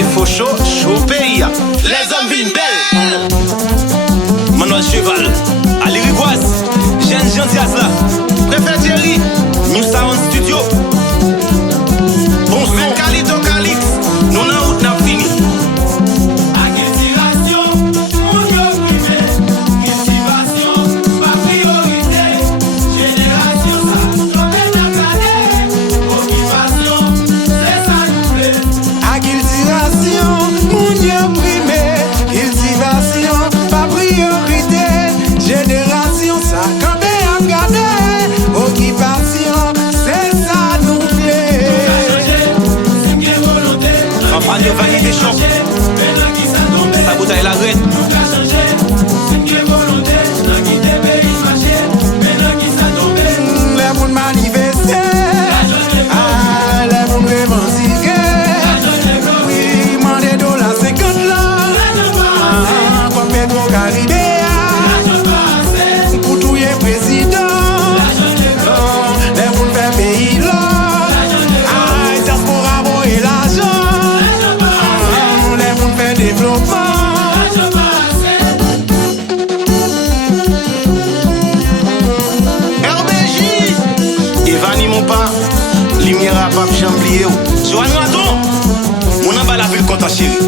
et Faucho, chaud pays. Les hommes viennent belles. Manuel Cheval, Ali Rigoise, Jean Diaz là. Préfet Thierry, New Sound Studio. Bon son, Calito Calix, nous n'en route n'a fini. Yo valide chaud. Sa bouteille la graine. Les moun manifester, les moun revendiquer. Oui, mandez $50 comme Petro Caribéa. Pour tout y président. Les moun fait pays là. Diaspora voyer l'argent. Développement. RBJ Evani mon pas, lumière à pape chamblier. Joanne Raton, mon en bas la ville content chérie.